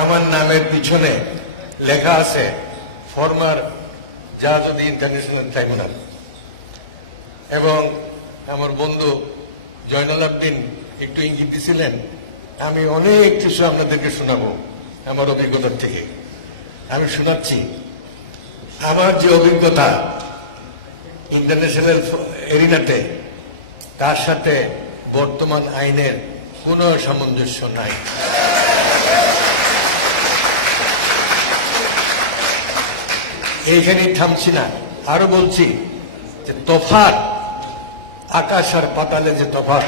আমার নামের পিছনে লেখা আছে, ফর্মার জাহাজুদ্দিন ইন্টারন্যাশনাল ট্রাইব্যুনাল। এবং আমার বন্ধু জয়নাল আবদিন একটু ইঙ্গিত দিছিলেন, আমি অনেক কিছু আপনাদেরকে শোনাবো আমার অভিজ্ঞতার থেকে। আমি শোনাচ্ছি, আমার যে অভিজ্ঞতা ইন্টারন্যাশনাল এরিনাতে, তার সাথে বর্তমান আইনের কোনো সামঞ্জস্য নাই। এইখানেই থামছি না। আরও বলছি যে তফাৎ, আকাশ আর পাতালে যে তফাৎ,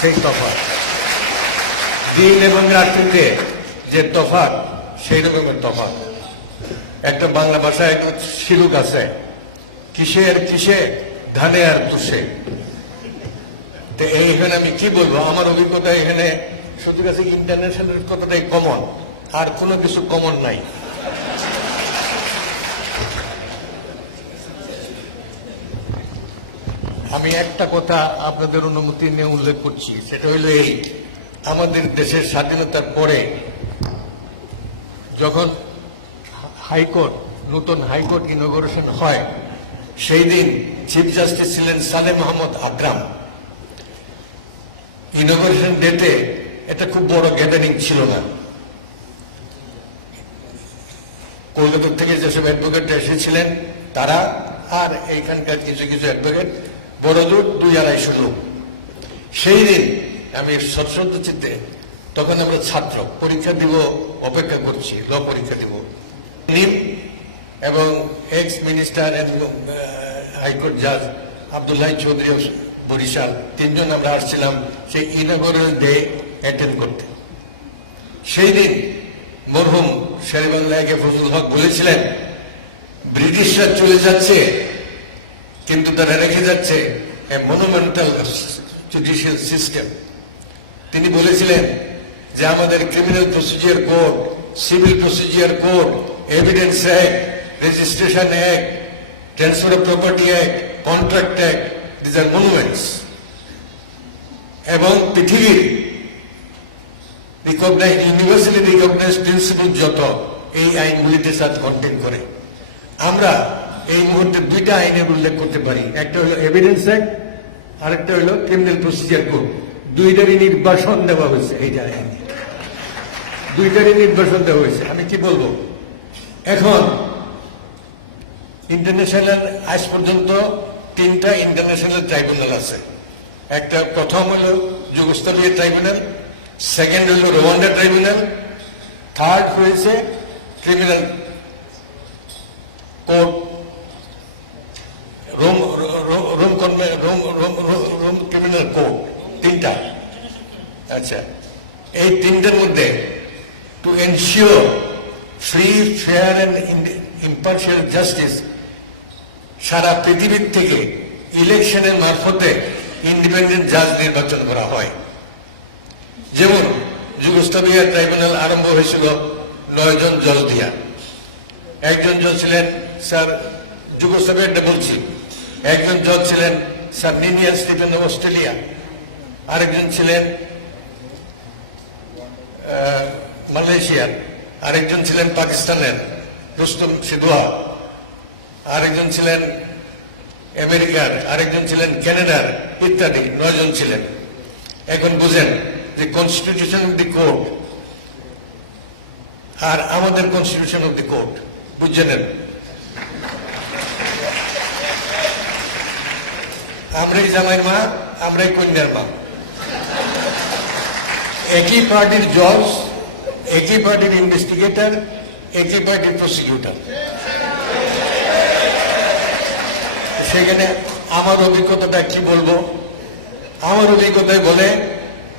সেই তফাৎ। দিন এবং রাত্রিতে যে তফাৎ, সেই রকমের তফাৎ। একটা বাংলা ভাষায় একটা শিলুক আছে, কিসে আর কিসে, ধানে আর তুষে। তো এইখানে আমি কি বলব? আমার অভিজ্ঞতা এখানে, সত্যি কাছে ইন্টারন্যাশনাল কথাটাই কমন আর কোনো কিছু কমন নাই। আমি একটা কথা আপনাদের অনুমতি নিয়ে উল্লেখ করছি, সেটা হলো এই, আমাদের দেশের স্বাধীনতার পরে যখন হাইকোর্ট, নতুন হাইকোর্ট ইনোগ্রেশন হয়, সেই দিন চিফ জাস্টিস ছিলেন সালেম মোহাম্মদ আকরাম। ইনোগ্রেশন ডেতে এটা খুব বড় গ্যাদারিং ছিল না। কলকাতা থেকে যেসব অ্যাডভোকেট এসেছিলেন, তারা আর এইখানকার কিছু কিছু অ্যাডভোকেট বড় দূর দুই আড়াইশো লোক সেই দিন আমি সশ্রদ্ধ চিত্তে তখন আমরা ছাত্র, পরীক্ষা দিব, অপেক্ষা করছি, ল পরীক্ষা দিব। নিম এবং এক্স মিনিস্টার হাইকোর্ট জাজ আবদুল্লাহ চৌধুরী বরিশাল, তিনজন আমরা আসছিলাম সেই ইনগোরাল ডে অ্যাটেন্ড করতে। সেই দিন মরহুম শেরিবাল্লাহকে ফজলুল হক বলেছিলেন, ব্রিটিশরা চলে যাচ্ছে কিন্তু তারা রেখে যাচ্ছে মনুমেন্টাল জুডিশিয়াল সিস্টেম তিনি বলেছিলেন যে আমাদের criminal procedure code civil procedure code evidence act registration act transfer of property act contract act these are monuments এবং পৃথিবীর রিকগনাইজ ইউনিভার্সালি রিকগনাইজ প্রিন্সিপাল যত এই আইনগুলিতে সাথে কন্টেন করে। আমরা এই মুহূর্তে দুইটা আইনের উল্লেখ করতে পারি। একটা হলো এভিডেন্স অ্যাক্ট আরেকটা হলো ক্রিমিনাল প্রসিজার কোড দুইটারই নির্বাসন দেওয়া হয়েছে এই আইনে। দুইটারই নির্বাসন দেওয়া হয়েছে। আমি কি বলব? এখন ইন্টারন্যাশনাল আজ পর্যন্ত তিনটা ইন্টারন্যাশনাল ট্রাইব্যুনাল আছে। একটা প্রথম হলো যুগোস্তালীয় ট্রাইব্যুনাল সেকেন্ড হলো রোয়ান্ডা ট্রাইব্যুনাল থার্ড হয়েছে criminal court Rome Rome Rome convey- Rome Rome, Rome- Rome criminal court তিনটা। আচ্ছা এই তিনটার মধ্যে to ensure free fair and impartial justice সারা পৃথিবীর থেকে ইলেকশনের মারফতে ইন্ডিপেন্ডেন্ট জাজ নির্বাচন করা হয়। যেমন যুগোস্লাভিয়া ট্রাইব্যুনাল আরম্ভ হয়েছিল নয়জন জজ দিয়া। একজন জজ ছিলেন স্যার যুগোস্লাভিয়াটা বলছি, একজন জজ ছিলেন স্যার নিনিয়ান স্টিফেন অস্ট্রেলিয়া আরেকজন ছিলেন মালয়েশিয়ার আরেকজন ছিলেন পাকিস্তানের রুস্তম সিধুয়া আরেকজন ছিলেন আমেরিকার আরেকজন ছিলেন ক্যানাডার ইত্যাদি নয়জন ছিলেন এখন বুঝেন যে কনস্টিটিউশন অফ দি কোর্ট আর আমাদের কনস্টিটিউশন অফ দি কোর্ট বুঝছেন আমরাই জামাইয়ের মা, আমরাই কন্যার মা। একই পার্টির জজ, একই পার্টির ইনভেস্টিগেটর, একই পার্টির প্রসিকিউটর। সেখানে আমার অভিজ্ঞতাটা কি বলব? আমার অভিজ্ঞতায় বলে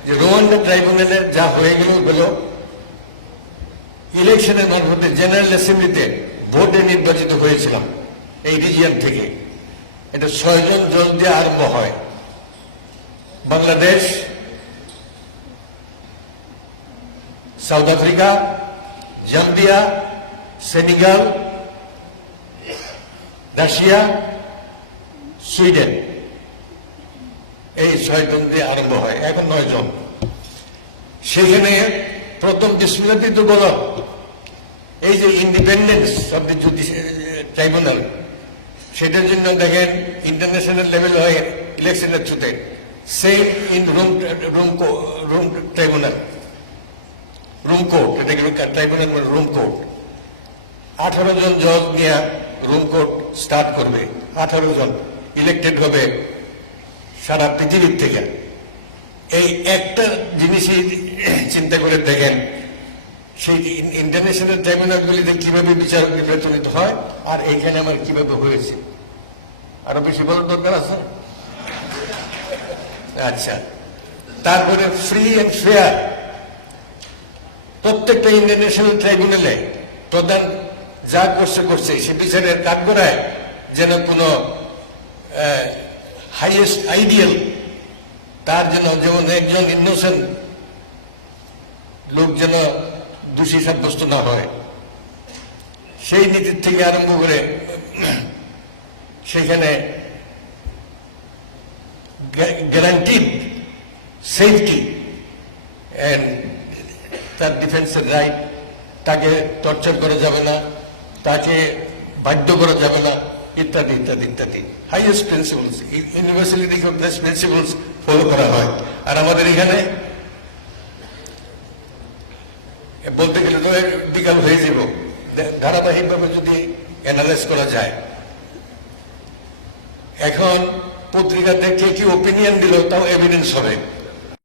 যে রোয়ান্ডা ট্রাইব্যুনালে যা হয়ে গেল হলো, ইলেকশনের মারফতে জেনারেল অ্যাসেম্বলিতে ভোটে নির্বাচিত হয়েছিলাম এই রিজিয়ন থেকে। এটা ছয়জন জজ দিয়ে আরম্ভ হয়। Bangladesh, South Africa, Zambia, Senegal, Russia, Sweden. এই ছয়জন দিয়ে আরম্ভ হয়, এখন নয় জন সেখানে প্রথম ডিসপ্লেতে তো বলো এই যে ইন্ডিপেন্ডেন্স অব দি ট্রাইব্যুনাল সেটার জন্য দেখেন ইন্টারন্যাশনাল লেভেল হয় ইলেকশনের থ্রুতে same in Rome Rome Rome tribunal Rome court এটাকে ট্রাইব্যুনাল রুম কোর্ট আঠারো জন জজ নিয়ে রুম কোর্ট স্টার্ট করবে। আঠারো জন ইলেক্টেড হবে সারা পৃথিবীর থেকে। এই একটা জিনিসই চিন্তা করে দেখেন, সেই ইন্টারন্যাশনাল ট্রাইব্যুনালগুলিতে কীভাবে বিচার নির্বাচনিত হয়? আর এইখানে আমার কীভাবে হয়েছে? আরও বেশি বলার দরকার আছে? আচ্ছা। তারপরে ফ্রি অ্যান্ড ফেয়ার প্রত্যেকটা ইন্টারন্যাশনাল ট্রাইব্যুনালে প্রধান যা করছে করছে, সে বিচারের কাঠগড়ায় যেন কোনো হাইয়েস্ট আইডিয়াল তার জন্য যেমন একজন ইনোসেন্ট লোক যেন দোষী সাব্যস্ত না হয়। সেই নীতির থেকে আরম্ভ করে সেখানে গ্যারান্টিড সেফটি তার ডিফেন্সের রাইট তাকে টর্চার করা যাবে না, তাকে বাধ্য করা যাবে না, ইত্যাদি ইত্যাদি ইত্যাদি। Highest principles recognise principles follow করা হয়। আর আমাদের এখানে বলতে গেলে তো বিকাল হয়ে যাব। ধারাবাহিকভাবে যদি অ্যানালাইজ করা যায় এখন পত্রিকা দেখে কি ওপিনিয়ন দিল তাও এভিডেন্স হবে।